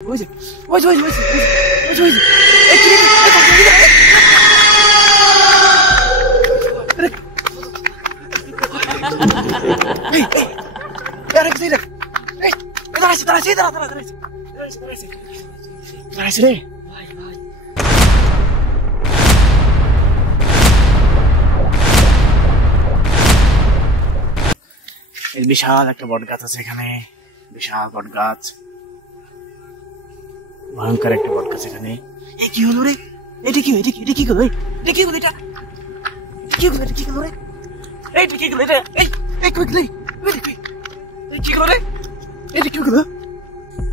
ওই যে ওই যে ওই যে ওই যে ওই যে ওই যে এই কি এই আরে কি রে এই দাঁড়াইছে রে এই বিশাল একটা বট গাছ আছে এখানে, বিশাল বট গাছ, ভয়ঙ্কর একটা বট গাছ এখানে। এই কি হলো রে? এটা কি এটা কি এটা কি হলো? এটা কি হলো? এটা কি হলো? এটা কি হলো রে? এইটা কি হলো? এটা এই এই কই গেলি? এই কি হলো রে? এটা কি হলো?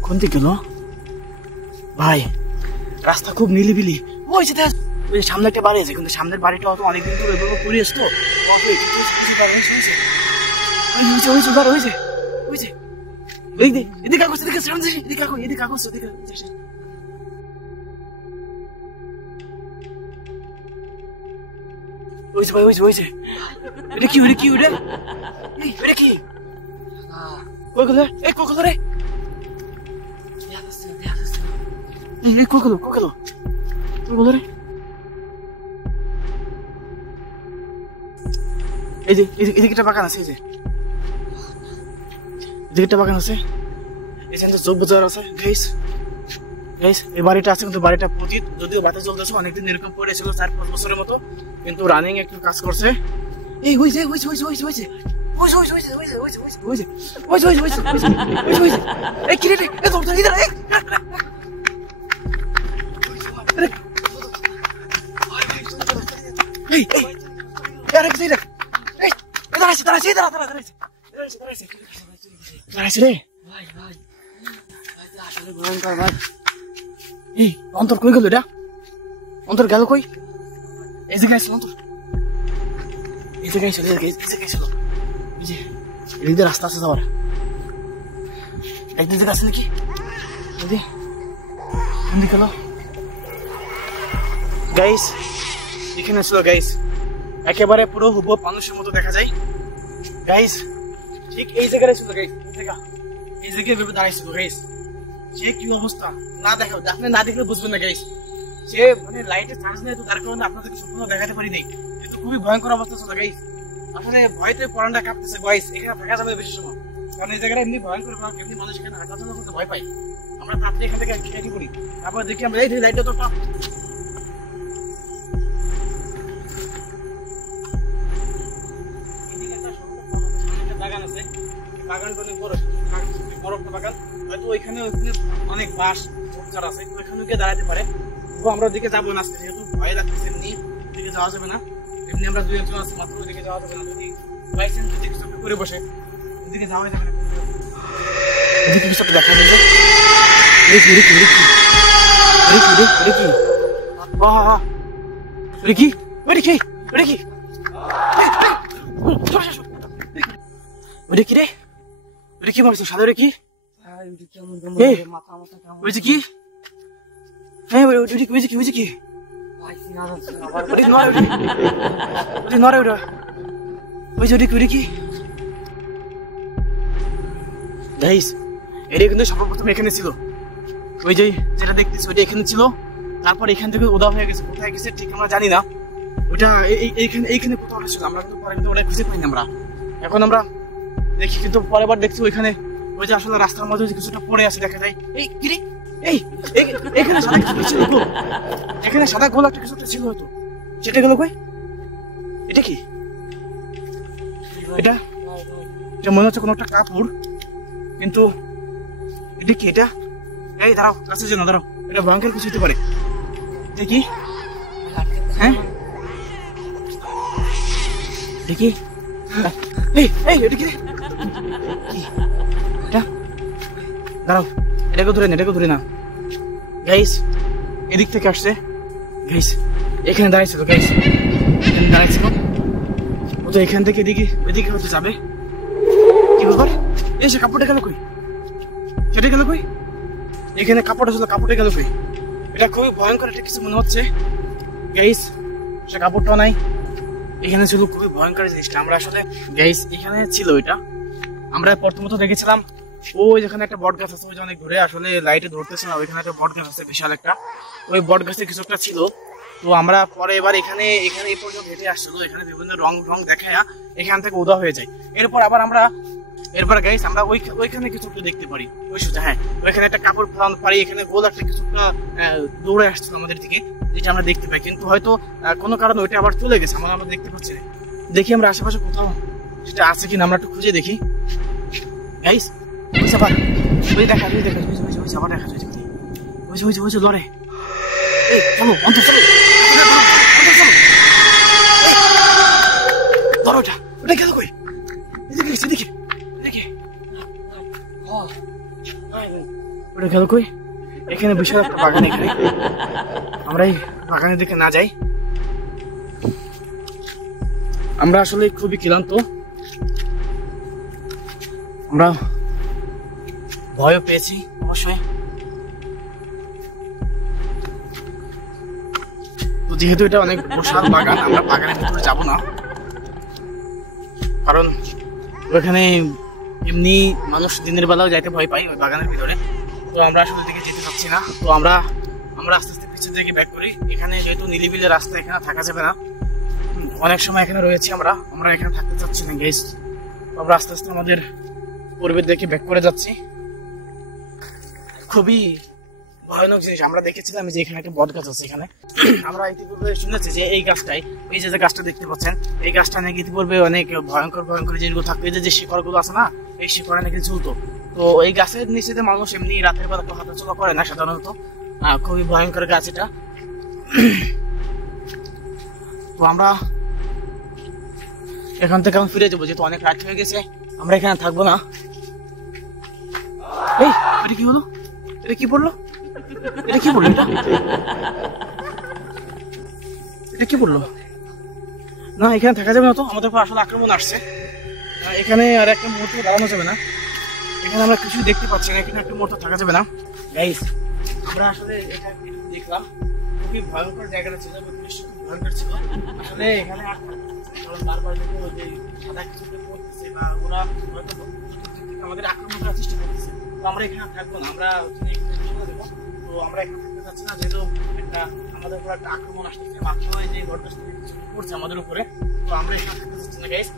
কোন দিকে গেল ভাই? রাস্তা খুব নিলিবিলি। ওই যে ওই সামনে একটা বাড়ি আছে, কিন্তু সামনের বাড়িটা অত অনেকদিন ধরে এভাবে পড়ে আসতো। এই যে এদিকে একটা বাগান আছে, এই যে এদিকে একটা বাগান আছে, এখানে যোগ বাজার আছে। গাইস এই বাড়িটা আছে, কিন্তু বাড়িটা পতিত, যদিও বাতাস চলতেছে, অনেকদিন এরকম পড়েছিল 4-5 বছরের মতো, কিন্তু রানিং একটু কাজ করছে। এই হইছে এই কি রে? এ তোর ইধর এই এই এই আরে কি রে? এই দাঁড়াইছে রে ভাই আসলে ভয়ঙ্কর ভাই। এই অন্তর কই গেল? এটা অন্তর গেল কই? এই জায়গায় ছিল অন্তর, এই জায়গায় ছিল, এই যে এদিকে রাস্তা আছে যাওয়ার, একদিন জায়গা আছে নাকি? যদি কোন দিকে গেল গাইস? এখানে ছিল গাইস, একেবারে পুরো হুবহু মানুষের মতো দেখা যায় গাইস। ঠিক এই জায়গায় ছিল গাইস, এই জায়গায় ভেবে দাঁড়াইছিল গাইস। সে কি অবস্থা না দেখাও, আপনি না দেখলে বুঝবেন না গাইস। সে মানে লাইটে চার্জ নেই, তো তার কারণে আপনাদেরকে সম্পূর্ণ দেখাতে পারি নাই, কিন্তু খুবই ভয়ঙ্কর অবস্থা ছিল গাইস। আসলে ভয়তে পরানটা কাঁপতেছে গাইস। এখানে থাকা যাবে বেশি সময়, কারণ এই জায়গাটা এমনি ভয়ঙ্কর, এমনি মানুষ এখানে হাঁটাচলা করতে ভয় পাই। আমরা তাড়াতাড়ি এখান থেকে খেয়ালি করি, তারপর দেখি আমরা এই লাইটটা তো বাগান আছে, বাগানটা অনেক বড় একটা বাগান, হয়তো ওইখানে অনেক বাঁশ আছে, ওইখানে গিয়ে দাঁড়াতে পারে। আমরা ওদিকে যাবো না আজকে, যেহেতু ভয় লাগতেছে, এমনি ওদিকে যাওয়া যাবে না। এমনি আমরা 2-1 আছি মাত্র, ওদিকে যাওয়া যাবে না। যদি বাইসেন্স যদি কিছু করে বসে ওদিকে যাওয়া যাবে না। ওদিকে কিছু দেখা যায় কি মারছো সাদরে? কি কি এটা কিন্তু সর্বপ্রথম এখানে ছিল, ওই যে যেটা দেখতেছি ওইটা এখানে ছিল। তারপর এখান থেকে উদা হয়ে গেছে, কোথায় গেছে ঠিক আমরা জানি না। ওইটা এইখানে কোথাও ছিল, আমরা কিন্তু পরে কিন্তু ওটা খুঁজে পাইনি আমরা। এখন আমরা দেখি, কিন্তু পরের বার দেখছি ওইখানে ওই যে আসলে রাস্তার মধ্যে কিছুটা পড়ে আছে দেখা যায়। এই কিরে এই এখানে সাদা কিছু ছিল, এখানে সাদা গোল একটা কিছুটা ছিল, হয়তো সেটা গেল কই? এটা কি? এটা মনে হচ্ছে কোনো একটা কাপড়, কিন্তু এটা কি? এটা এই দাঁড়াও, কাছে যেন দাঁড়াও, এটা ভয়ঙ্কর কিছু হতে পারে। দেখি হ্যাঁ দেখি এটা কি? দাঁড়াও, এটাকে ধরে না গাইস, এদিক থেকে আসছে গাইস, এখানে দাঁড়াইছিল গাইস, এখানে দাঁড়াইছিল ও তো, এখান থেকে এদিকে ওইদিকে হতে যাবে। কি ব্যাপার? সে কাপড়টা গেল কই? সেটা গেল কই? এখানে কাপড়টা ছিল, কাপড়টা গেল কই? এটা খুবই ভয়ঙ্কর একটা কিছু মনে হচ্ছে গাইস। সে কাপড়টাও নাই, এখানে ছিল খুবই ভয়ঙ্কর জিনিসটা। আমরা আসলে গাইস এখানে ছিল, এটা আমরা প্রথমত দেখেছিলাম ওই যেখানে একটা বট গাছ আছে, ওই যে অনেক দূরে, আসলে লাইটে ধরতেছে না, ওইখানে একটা বট গাছ আছে বিশাল একটা। ওই বট গাছে কিছু একটা ছিল। তো আমরা পরে এবার এখানে এই পর্যন্ত হেঁটে আসছিল, এখানে বিভিন্ন রং দেখায় এখান থেকে উদা হয়ে যায়। এরপর গাইস আমরা ওইখানে কিছু একটা দেখতে পারি, ওই সোজা, হ্যাঁ ওইখানে একটা কাপড় ফেলানো পারি, এখানে গোল একটা কিছু একটা দৌড়ে আসছিল আমাদের দিকে, যেটা আমরা দেখতে পাই, কিন্তু হয়তো কোনো কারণে ওইটা আবার চলে গেছে, আমরা দেখতে পাচ্ছি না। দেখি আমরা আশেপাশে কোথাও সেটা আছে কিনা, আমরা একটু খুঁজে দেখি গাইস। ওই দেখা আবার দেখা যায়, ওই লড়ে। এই চলো অন্তর চলো, ধরো ওটা গেল কই? দেখি ওটা গেল কই? এখানে বিশাল একটা বাগান, এখানে আমরা এই বাগানের দিকে না যাই, আমরা আসলে খুবই ক্লান্ত, আমরা ভয়ও পেয়েছি অবশ্যই। তো যেহেতু এটা অনেক বিশাল বাগান, আমরা বাগানের ভিতরে যাবো না, কারণ ওখানে এমনি মানুষ দিনের বেলাও যাইতে ভয় পাই ওই বাগানের ভিতরে। তো আমরা আসলে দিকে যেতে পারছি না, তো আমরা আস্তে আস্তে পিছের দিকে ব্যাক করি। এখানে যেহেতু নিলিবিলি রাস্তা, এখানে থাকা যাবে না, অনেক সময় এখানে রয়েছি আমরা এখানে থাকতে চাচ্ছি না গাইস। আমরা আস্তে আস্তে আমাদের পরিবেশ দেখে ব্যাক করে যাচ্ছি। খুবই ভয়ানক জিনিস আমরা দেখেছিলাম যে এখানে একটা বট গাছ আছে। এখানে আমরা ইতিপূর্বে শুনেছি যে এই গাছটাই, এই যে গাছটা দেখতে পাচ্ছেন, এই গাছটা নাকি ইতিপূর্বে অনেক ভয়ঙ্কর জিনিসগুলো থাকতো, এই যে শিকড়গুলো আছে না, এই শিকড়ে নাকি ঝুলতো। তো এই গাছের নিচে মানুষ এমনি রাতের বেলা হাঁটাচলা করে না সাধারণত, খুবই ভয়ঙ্কর গাছ এটা। তো আমরা এখান থেকে এখন ফিরে যাবো, যেহেতু অনেক রাত হয়ে গেছে, আমরা এখানে থাকবো না। এই এটা কি হলো? এটা কি বললো? এটা কি বললো? এটা কি বললো? না, এখানে থাকা যাবে না, তো আমাদের উপর আসলে আক্রমণ আসছে, এখানে আর একটা মুহূর্তে দাঁড়ানো যাবে না, এখানে আমরা কিছু দেখতে পাচ্ছি না, এখানে একটা মুহূর্তে থাকা যাবে না গাইস। আমরা আসলে এটা দেখলাম, খুবই ভয়ঙ্কর জায়গাটা ছিল, ভয়ঙ্কর ছিল আসলে। এখানে বারবার দেখে ওই যে সাদা কিছু করতেছে, বা ওরা হয়তো আমাদের আক্রমণ করার চেষ্টা করতেছে। তো আমরা এখানে থাকবো না, আমরা তো আমরা এখানে থাকতে চাচ্ছি না, যেহেতু একটা আমাদের উপর একটা আক্রমণ আসতেছে, মাত্র যে ঘটনা করছে আমাদের উপরে, তো আমরা এখানে থাকতে চাচ্ছি না গাইস।